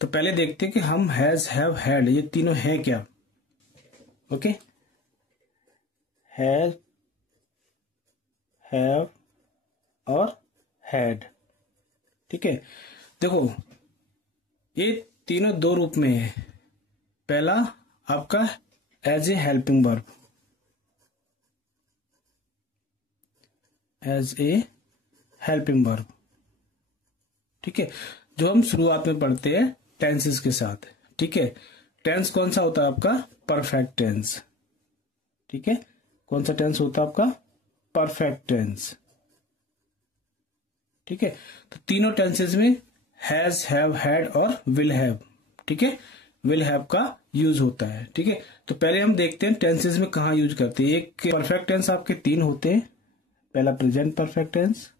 तो पहले देखते हैं कि हम हैज, हैव, हैड ये तीनों हैं क्या। ओके, हैज, हैव और हैड। ठीक है, देखो ये तीनों दो रूप में है। पहला आपका as a helping verb, as a helping verb. ठीक है, जो हम शुरुआत में पढ़ते हैं टेंसेस के साथ। ठीक है, टेंस कौन सा होता है आपका? Perfect tense. ठीक है, कौन सा टेंस होता है आपका? Perfect tense. ठीक है, तो तीनों टेंसेस में हैज, हैव, हैड और विल हैव, ठीक है, विल हैव का यूज होता है। ठीक है, तो पहले हम देखते हैं टेंसेस में कहाँ यूज करते हैं। एक परफेक्ट टेंस आपके तीन होते हैं। पहला प्रेजेंट परफेक्ट टेंस,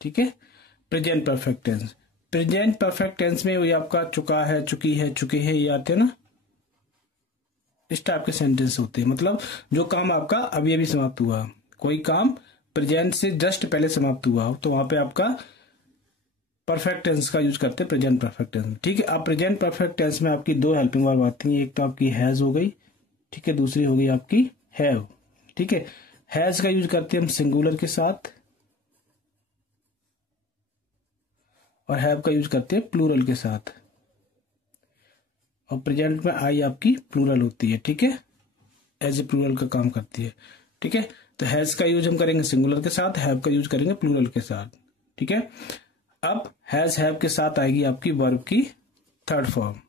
ठीक है, present perfect tense. Present perfect tense में ये आपका चुका है, चुकी है, चुके हैं, ये आते हैं ना, इस टाइप के सेंटेंस होते हैं। मतलब जो काम आपका अभी अभी समाप्त हुआ, कोई काम प्रेजेंट से जस्ट पहले समाप्त हुआ हो, तो वहां पे आपका परफेक्ट टेंस का यूज करते हैं, प्रेजेंट परफेक्ट टेंस। ठीक है, अब प्रेजेंट परफेक्ट टेंस में आपकी दो हेल्पिंग वर्ब आती हैं। एक तो आपकी हैज हो गई, ठीक है, दूसरी हो गई आपकी हैव। ठीक है, हैज का यूज करते हैं हम सिंगुलर के साथ और हैव का यूज करते हैं प्लूरल के साथ। और प्रेजेंट में आई आपकी प्लूरल होती है। ठीक है, एज ए प्लूरल का काम करती है। ठीक है, तो हैज का यूज हम करेंगे सिंगुलर के साथ, हैव का यूज करेंगे प्लूरल के साथ। ठीक है, अब हैज, हैव के साथ आएगी आपकी वर्ब की थर्ड फॉर्म।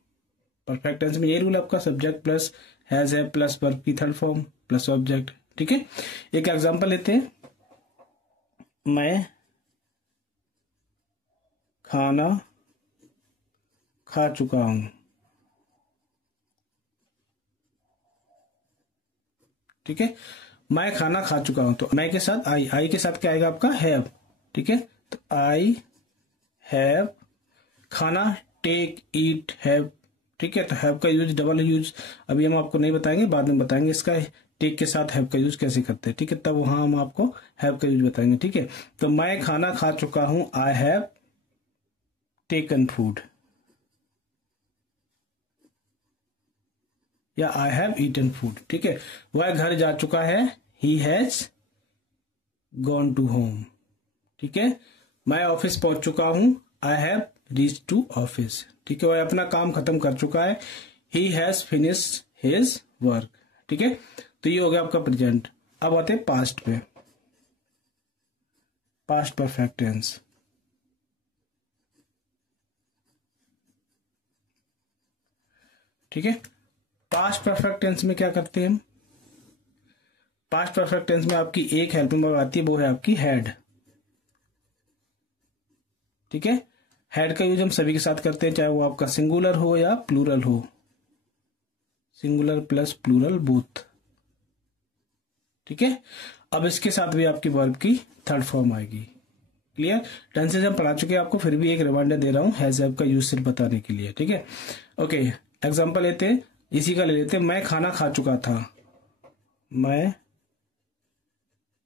परफेक्ट टेंस में ये रूल आपका, subject plus has, have plus verb की थर्ड फॉर्म प्लस ऑब्जेक्ट। ठीक है, एक एग्जांपल लेते हैं। मैं खाना खा चुका हूं। ठीक है, मैं खाना खा चुका हूं, तो मैं के साथ आई, आई के साथ क्या आएगा आपका? हैव। ठीक है, तो आई हैव खाना, टेक, ईट, हैव। ठीक है, तो हैव का यूज, डबल यूज अभी हम आपको नहीं बताएंगे, बाद में बताएंगे इसका टेक के साथ हैव का यूज कैसे करते हैं। ठीक है, तब वहां हम आपको हैव का यूज बताएंगे। ठीक है, तो मैं खाना खा चुका हूं, आई हैव टेकन फूड, या आई हैव ईटन फूड। ठीक है, वह घर जा चुका है, he has gone to home. ठीक है, मैं ऑफिस पहुंच चुका हूं, I have reach to office. ठीक है, वह अपना काम खत्म कर चुका है, he has finished his work. ठीक है, तो ये हो गया आपका प्रेजेंट। अब आते हैं पास्ट पे, पास्ट परफेक्ट टेंस। ठीक है, पास्ट परफेक्ट टेंस में क्या करते हैं हम? पास्ट परफेक्ट टेंस में आपकी एक हेल्पिंग वर्ब आती है, वो है आपकी हैड। ठीक है, हैड का यूज हम सभी के साथ करते हैं, चाहे वो आपका सिंगुलर हो या प्लूरल हो, सिंगुलर प्लस प्लूरल बोथ। ठीक है, अब इसके साथ भी आपकी वर्ब की थर्ड फॉर्म आएगी। क्लियर? टेंसेज हम पढ़ा चुके हैं आपको, फिर भी एक रिमाइंडर दे रहा हूं हैज हैव का यूज सिर्फ बताने के लिए। ठीक है, ओके, एग्जांपल लेते हैं, इसी का ले लेते हैं। मैं खाना खा चुका था, मैं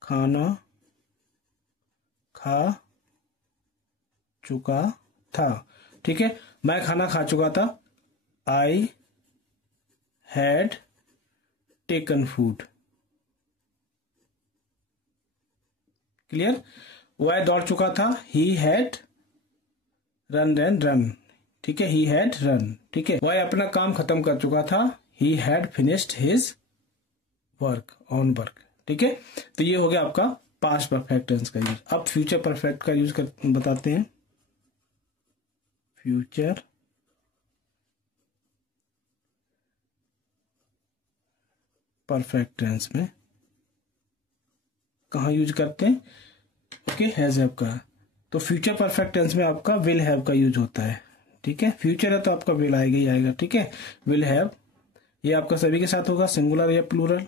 खाना खा चुका था। ठीक है, मैं खाना खा चुका था, I had taken food. Clear? वह दौड़ चुका था, he had run and run. ठीक है, ही हैड रन। ठीक है, वह अपना काम खत्म कर चुका था, he had finished his work, on work. ठीक है, तो ये हो गया आपका पास्ट परफेक्ट टेंस का यूज। अब फ्यूचर परफेक्ट का यूज बताते हैं। फ्यूचर परफेक्ट टेंस में कहा यूज करते हैं? ओके, हैज हैव का। तो फ्यूचर परफेक्ट टेंस में आपका विल हैव का यूज होता है। ठीक है, फ्यूचर है तो आपका विल आएगा ही आएगा। ठीक है, विल हैव ये आपका सभी के साथ होगा, सिंगुलर या प्लूरल।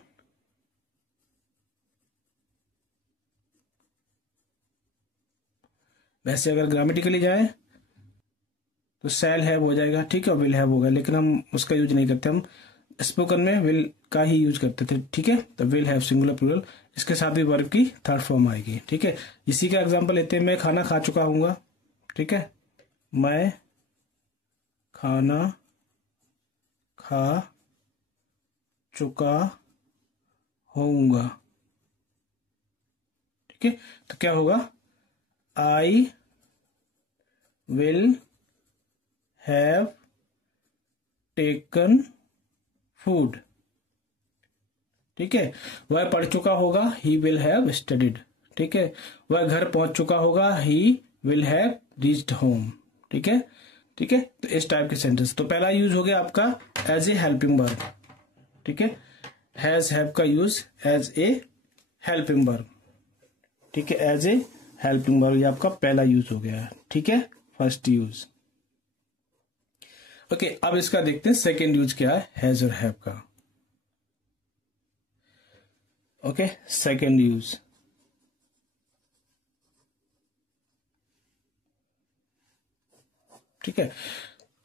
वैसे अगर ग्रामेटिकली जाए तो शैल हैव हो जाएगा। ठीक है, विल हैव होगा, लेकिन हम उसका यूज नहीं करते, हम स्पोकन में विल का ही यूज करते थे, ठीक है। तो विल हैव सिंगुलर प्लूरल, इसके साथ भी वर्ब की थर्ड फॉर्म आएगी, ठीक है। इसी का एग्जांपल लेते हैं, मैं खाना खा चुका हूँगा, ठीक है। मैं खाना खा चुका होऊंगा, ठीक है। तो क्या होगा, I will have taken food, ठीक है। वह पढ़ चुका होगा, ही विल हैव स्टडीड, ठीक है। वह घर पहुंच चुका होगा, he will have reached home, ठीक है, ठीक है। तो इस टाइप के सेंटेंस, तो पहला यूज हो गया आपका एज ए हेल्पिंग वर्ब, ठीक है। हैज हैव का use as a helping verb, ठीक है, एज ए हेल्पिंग वर्ब, ये आपका पहला यूज हो गया है, ठीक है, फर्स्ट यूज। ओके, अब इसका देखते हैं सेकेंड यूज क्या है हैज और हैव का। ओके, सेकेंड यूज, ठीक है।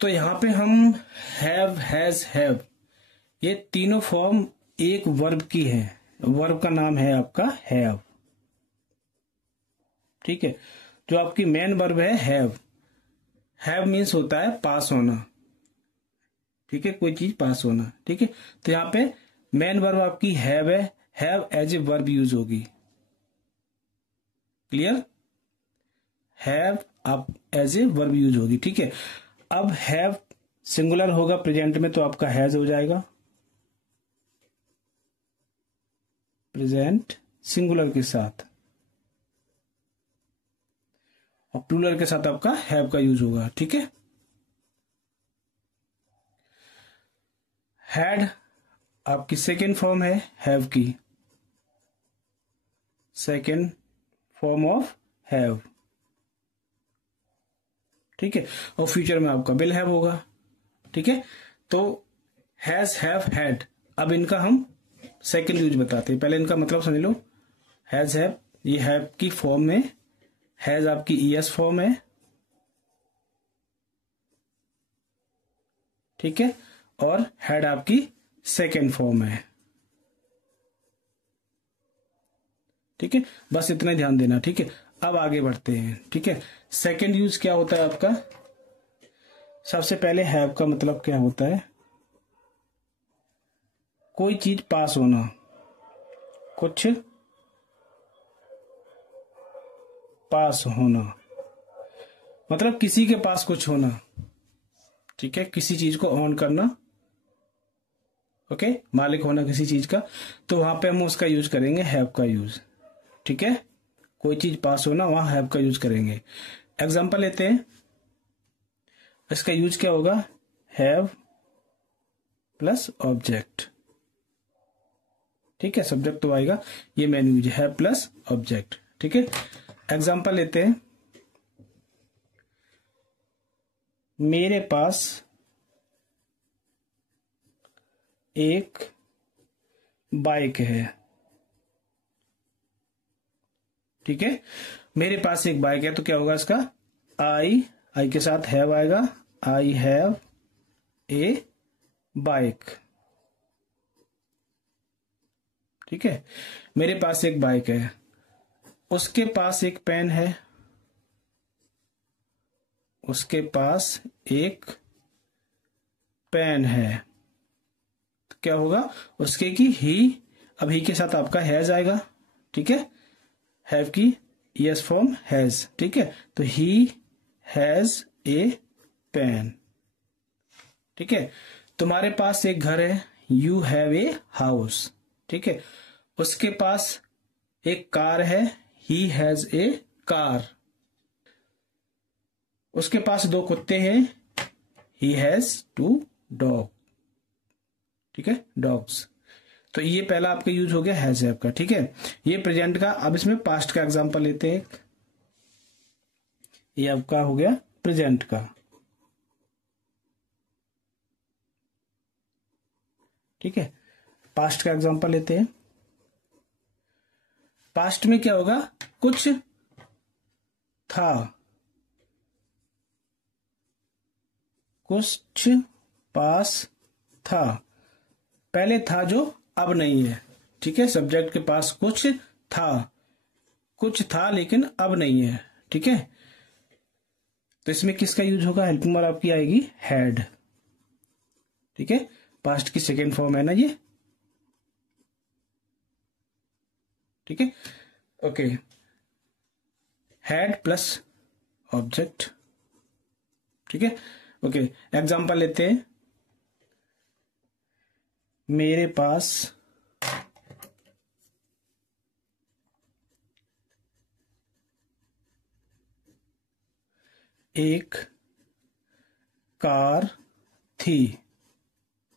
तो यहां पे हम हैव, हैज, हैव, ये तीनों फॉर्म एक वर्ब की है, वर्ब का नाम है आपका हैव, ठीक है। जो आपकी मेन वर्ब है हैव मीन्स होता है पास होना, ठीक है, कोई चीज पास होना, ठीक है। तो यहां पे मेन वर्ब आपकी हैव है, have as a verb use होगी, क्लियर, हैव आप एज ए वर्ब यूज होगी, ठीक है। अब हैव सिंगुलर होगा प्रेजेंट में, तो आपका हैज हो जाएगा, प्रेजेंट सिंगुलर के साथ, और प्लूरल के साथ आपका हैव का यूज होगा, ठीक है। हैड आपकी सेकेंड फॉर्म है हैव की, सेकेंड फॉर्म ऑफ हैव, ठीक है। और फ्यूचर में आपका विल हैव होगा, ठीक है। तो हैज, हैव, हैड, अब इनका हम सेकेंड यूज बताते हैं, पहले इनका मतलब समझ लो। हैज, हैव, ये हैव की फॉर्म में, हैज आपकी ईएस फॉर्म है, ठीक है, और हैड आपकी सेकेंड फॉर्म है, ठीक है। बस इतना ध्यान देना, ठीक है। अब आगे बढ़ते हैं, ठीक है। सेकेंड यूज क्या होता है आपका, सबसे पहले हैव का मतलब क्या होता है, कोई चीज पास होना, कुछ पास होना, मतलब किसी के पास कुछ होना, ठीक है, किसी चीज को ऑन करना, ओके, मालिक होना किसी चीज का, तो वहां पे हम उसका यूज करेंगे हैव का यूज, ठीक है। कोई चीज पास होना, वहां हैव का यूज करेंगे। एग्जांपल लेते हैं, इसका यूज क्या होगा, हैव प्लस ऑब्जेक्ट, ठीक है, सब्जेक्ट तो आएगा, ये मेन यूज है प्लस ऑब्जेक्ट, ठीक है। एग्जांपल लेते हैं, मेरे पास एक बाइक है, ठीक है, मेरे पास एक बाइक है, तो क्या होगा इसका, आई के साथ हैव आएगा, आई हैव ए बाइक, ठीक है। मेरे पास एक बाइक है, उसके पास एक पेन है, उसके पास एक पेन है, तो क्या होगा उसके की ही, अब ही के साथ आपका हैज आएगा, ठीक है, हैव की यस फॉर्म हैज, ठीक है। तो ही हैज ए पेन, ठीक है। तुम्हारे पास एक घर है, यू हैव ए हाउस, ठीक है। उसके पास एक कार है, ही हैज ए कार। उसके पास दो कुत्ते हैं, ही हैज टू डॉग, ठीक है, डॉग्स। तो ये पहला आपका यूज हो गया हैज हैव का, ठीक है। ये प्रेजेंट का, अब इसमें पास्ट का एग्जांपल लेते हैं, ये आपका हो गया प्रेजेंट का, ठीक है। पास्ट का एग्जांपल लेते हैं, पास्ट में क्या होगा, कुछ था, कुछ पास था, पहले था जो अब नहीं है, ठीक है। सब्जेक्ट के पास कुछ था लेकिन अब नहीं है, ठीक है। तो इसमें किसका यूज होगा, हेल्पिंग वर्ब आपकी आएगी हैड, ठीक है। पास्ट की सेकेंड फॉर्म है ना ये, ठीक है। ओके, हैड प्लस ऑब्जेक्ट, ठीक है। ओके, एग्जांपल लेते हैं। मेरे पास एक कार थी,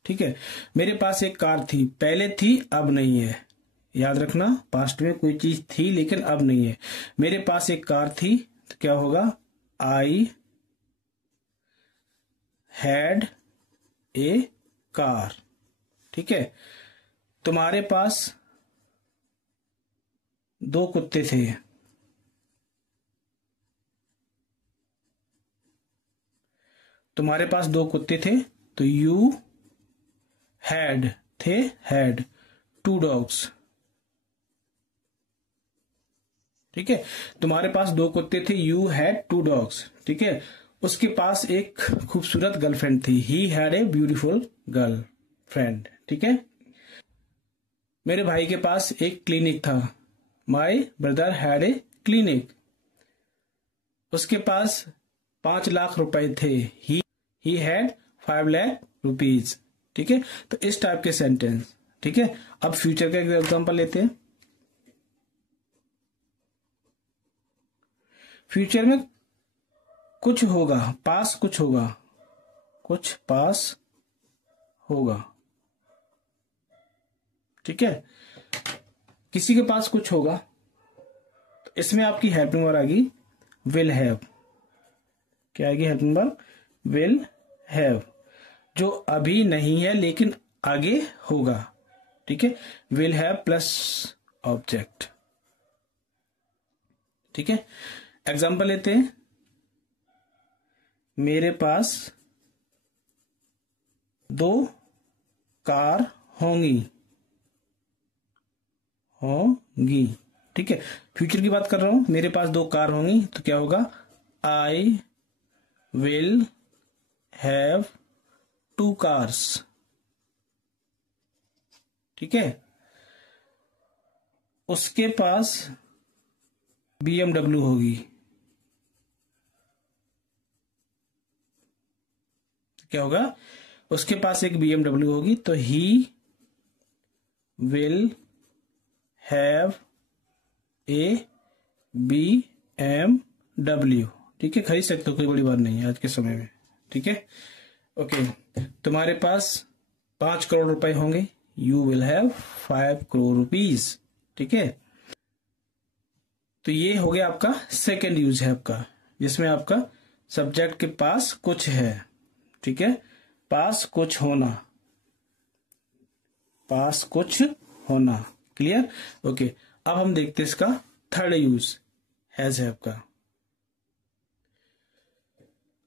ठीक है। मेरे पास एक कार थी, पहले थी अब नहीं है, याद रखना पास्ट में कोई चीज थी लेकिन अब नहीं है। मेरे पास एक कार थी तो क्या होगा, आई हैड ए कार, ठीक है। तुम्हारे पास दो कुत्ते थे, तुम्हारे पास दो कुत्ते थे तो you had had two dogs, ठीक है। तुम्हारे पास दो कुत्ते थे, यू हैड टू डॉग्स, ठीक है। उसके पास एक खूबसूरत गर्लफ्रेंड थी, he had a beautiful girl friend, ठीक है। मेरे भाई के पास एक क्लिनिक था, my brother had a clinic. उसके पास 5 लाख रुपए थे, ही हैड 5 लाख रुपीज, ठीक है। तो इस टाइप के सेंटेंस, ठीक है। अब फ्यूचर का एग्जांपल लेते हैं। फ्यूचर में कुछ होगा, पास कुछ होगा, कुछ पास होगा, ठीक है। किसी के पास कुछ होगा तो इसमें आपकी हेल्पिंग वर्ब आएगी विल हैव, क्या आएगी हेल्पिंग वर्ब, विल हैव, जो अभी नहीं है लेकिन आगे होगा, ठीक है। विल हैव प्लस ऑब्जेक्ट, ठीक है। एग्जांपल लेते हैं। मेरे पास 2 कार होंगी, ठीक है। फ्यूचर की बात कर रहा हूं, मेरे पास 2 कार होंगी तो क्या होगा, आई विल हैव 2 कार्स, ठीक है। उसके पास BMW होगी, क्या होगा, उसके पास एक BMW होगी तो he will have a BMW, ठीक है। खरीद सकते हो, कोई बड़ी बात नहीं है आज के समय में, ठीक है। ओके, तुम्हारे पास 5 करोड़ रुपए होंगे, you will have 5 crore rupees, ठीक है। तो ये हो गया आपका सेकेंड यूज है आपका, जिसमें आपका सब्जेक्ट के पास कुछ है, ठीक है। पास कुछ होना, पास कुछ होना, क्लियर। ओके, अब हम देखते हैं इसका थर्ड यूज हैज है आपका।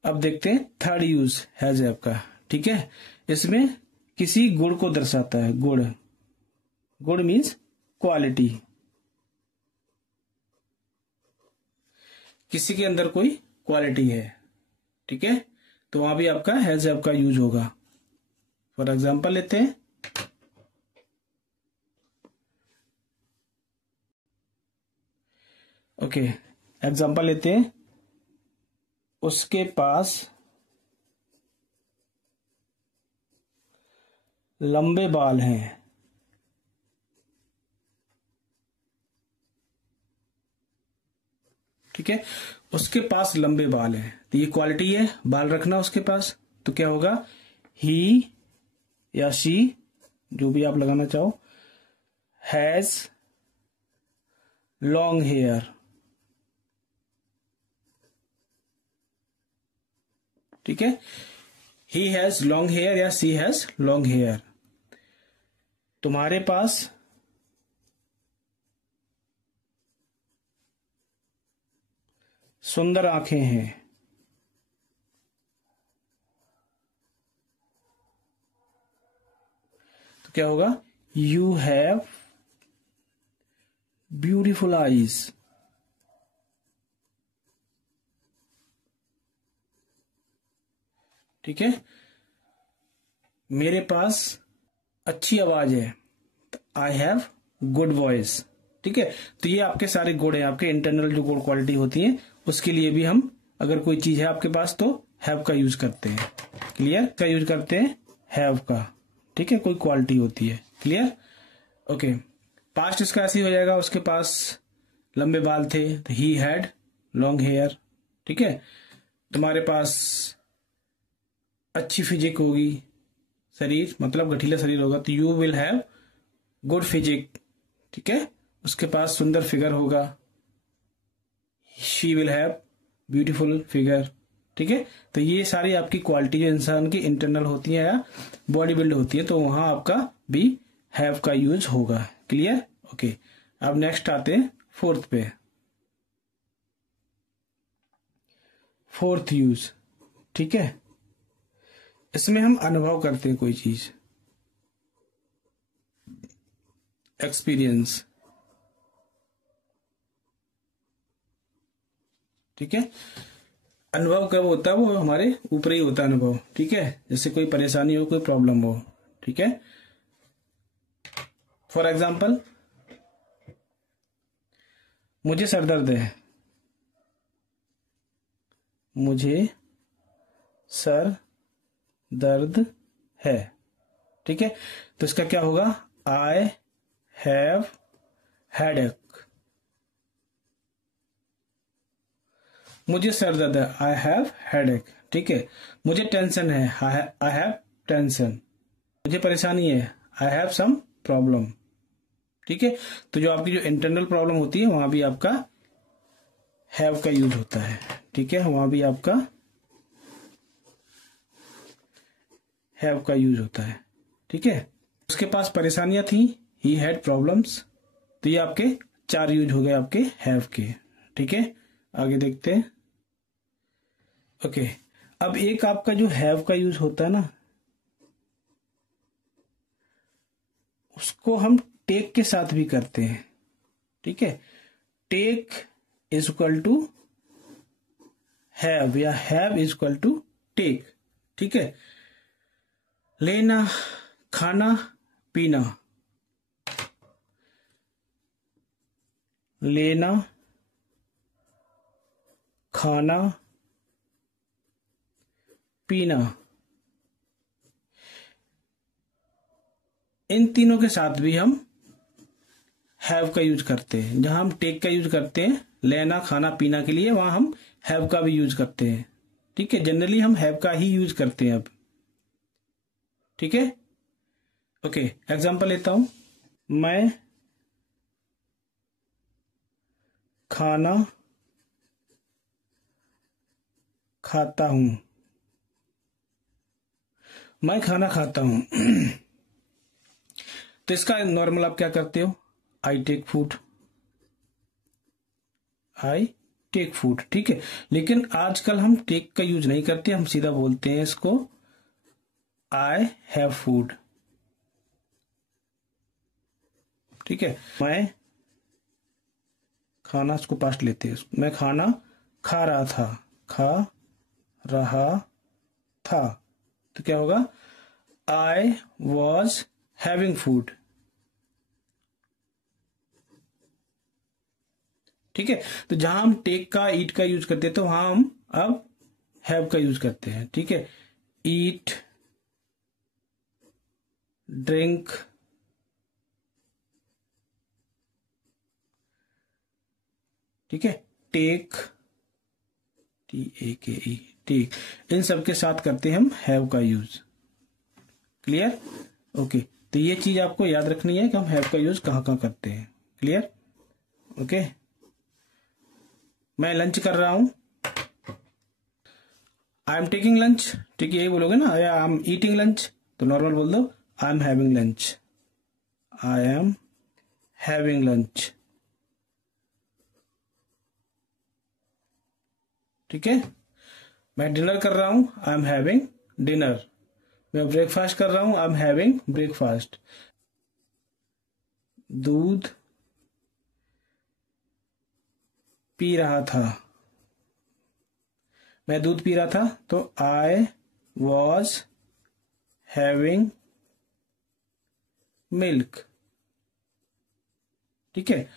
अब देखते हैं थर्ड यूज हैज है आपका, ठीक है। इसमें किसी गुण को दर्शाता है, गुण, गुण मीन्स क्वालिटी, किसी के अंदर कोई क्वालिटी है, ठीक है। तो वहां भी आपका हैज आपका यूज होगा। फॉर एग्जांपल लेते हैं। ओके, एग्जांपल लेते हैं। उसके पास लंबे बाल हैं, ठीक है। उसके पास लंबे बाल हैं तो ये क्वालिटी है, बाल रखना उसके पास, तो क्या होगा, ही या शी, जो भी आप लगाना चाहो, हैज लॉन्ग हेयर, ठीक है। ही हैज लॉन्ग हेयर या सी हैज लॉन्ग हेयर। तुम्हारे पास सुंदर आंखें हैं, तो क्या होगा, यू हैव ब्यूटीफुल आईज। ठीक है, मेरे पास अच्छी आवाज है, आई हैव गुड वॉइस। ठीक है, तो ये आपके सारे गुण है, आपके इंटरनल जो गुड क्वालिटी होती है उसके लिए भी हम अगर कोई चीज है आपके पास तो हैव का यूज करते हैं। क्लियर, का यूज करते हैं हैव का। ठीक है, कोई क्वालिटी होती है। Clear, okay. पास्ट इसका ऐसे ही हो जाएगा, उसके पास लंबे बाल थे तो ही हैड लॉन्ग हेयर। ठीक है, तुम्हारे पास अच्छी फिजिक होगी, शरीर मतलब गठीला शरीर होगा तो you will have good physique. ठीक है, उसके पास सुंदर फिगर होगा, she will have beautiful figure. ठीक है, तो ये सारी आपकी क्वालिटी जो इंसान की इंटरनल होती है या बॉडी बिल्ड होती है, तो वहां आपका भी हैव का यूज होगा। Clear, okay. अब नेक्स्ट आते हैं फोर्थ पे, फोर्थ यूज। ठीक है, इसमें हम अनुभव करते हैं कोई चीज, एक्सपीरियंस। ठीक है, अनुभव कब होता है, वो हमारे ऊपर ही होता है अनुभव। ठीक है, जैसे कोई परेशानी हो, कोई प्रॉब्लम हो। ठीक है, फॉर एग्जाम्पल मुझे सर दर्द है, मुझे सर दर्द है। ठीक है, तो इसका क्या होगा, आई हैव हेडेक। मुझे सर दर्द है, आई हैव हेडेक। ठीक है, मुझे टेंशन है, आई हैव टेंशन। मुझे परेशानी है, आई हैव सम प्रॉब्लम। ठीक है, तो जो आपकी जो इंटरनल प्रॉब्लम होती है वहां भी आपका हैव का यूज होता है। ठीक है, वहां भी आपका हैव का यूज होता है। ठीक है, उसके पास परेशानियां थी, ही हैड प्रॉब्लम्स। तो ये आपके 4 यूज हो गए आपके हैव के। ठीक है, आगे देखते हैं। ओके, अब एक आपका जो हैव का यूज होता है ना, उसको हम टेक के साथ भी करते हैं। ठीक है, take is equal to have या have is equal to take. ठीक है, लेना, खाना, पीना। लेना, खाना, पीना, इन तीनों के साथ भी हम हैव का यूज करते हैं। जहां हम टेक का यूज करते हैं लेना, खाना, पीना के लिए, वहां हम हैव का भी यूज करते हैं। ठीक है, जनरली हम हैव का ही यूज करते हैं अब। ठीक है, ओके, एग्जांपल लेता हूं। मैं खाना खाता हूं, मैं खाना खाता हूं। तो इसका नॉर्मल आप क्या करते हो, I take food, I take food. ठीक है, लेकिन आजकल हम टेक का यूज नहीं करते, हम सीधा बोलते हैं इसको आई हैव फूड। ठीक है, मैं खाना, उसको पास्ट लेते हैं, मैं खाना खा रहा था, खा रहा था। तो क्या होगा, आई वॉज हैविंग फूड। ठीक है, तो जहां हम टेक का, ईट का यूज करते हैं तो वहां हम अब हैव का यूज करते हैं। ठीक है, ईट, ड्रिंक, ठीक है, टेक, TAKE, टेक, इन सब के साथ करते हैं हम हैव का यूज। Clear, okay. तो ये चीज आपको याद रखनी है कि हम हैव का यूज कहां कहां करते हैं। Clear, okay. मैं लंच कर रहा हूं, आई एम टेकिंग लंच। ठीक है, यही बोलोगे ना, या आई एम ईटिंग लंच, तो नॉर्मल बोल दो I am having lunch, I am having lunch. ठीक है, मैं डिनर कर रहा हूं, आई एम हैविंग डिनर। मैं ब्रेकफास्ट कर रहा हूं, आई एम हैविंग ब्रेकफास्ट। दूध पी रहा था, मैं दूध पी रहा था, तो आई वॉज हैविंग मिल्क। ठीक है,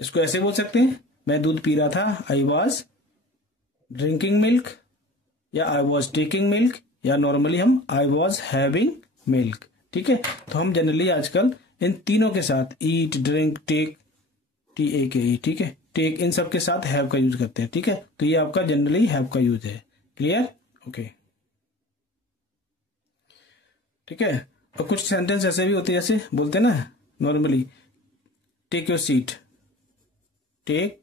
इसको ऐसे बोल सकते हैं, मैं दूध पी रहा था, आई वॉज ड्रिंकिंग मिल्क, या आई वॉज टेकिंग मिल्क, या नॉर्मली हम आई वॉज हैविंग मिल्क। ठीक है, तो हम जनरली आजकल इन तीनों के साथ ईट, ड्रिंक, टेक, टी ए के ई, ठीक है, टेक, इन सब के साथ हैव का यूज करते हैं। ठीक है, तो ये आपका जनरली हैव का यूज है। क्लियर? ओके। ठीक है, और कुछ सेंटेंस ऐसे भी होते हैं, जैसे बोलते हैं ना normally, take your seat, take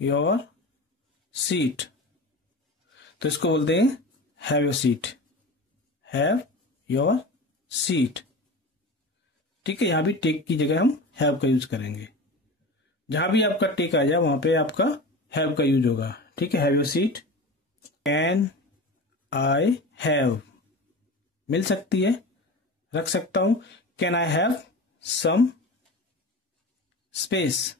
your seat, तो इसको बोलते हैं have your seat, have your seat. ठीक है, यहां भी टेक की जगह हम हैव का यूज करेंगे। जहां भी आपका टेक आ जाए वहां पे आपका हैव का यूज होगा। ठीक है, have your seat. Can I have, मिल सकती है, रख सकता हूं। Can I have some space.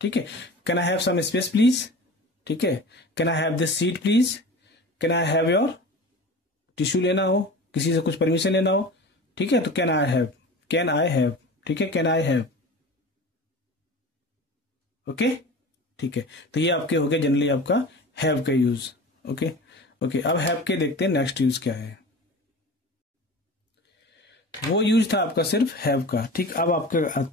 ठीक है, can I have some space please. ठीक है, can I have this seat please. Can I have your, tissue लेना हो, किसी से कुछ परमिशन लेना हो, ठीक है, तो can I have, can I have. ठीक है, कैन आई हैव। ओके, ठीक है, तो ये आपके हो गए जनरली आपका हैव का यूज। ओके ओके, अब हैव के देखते हैं नेक्स्ट यूज क्या है। वो यूज था आपका सिर्फ हैव का। ठीक, अब आपके आते हैं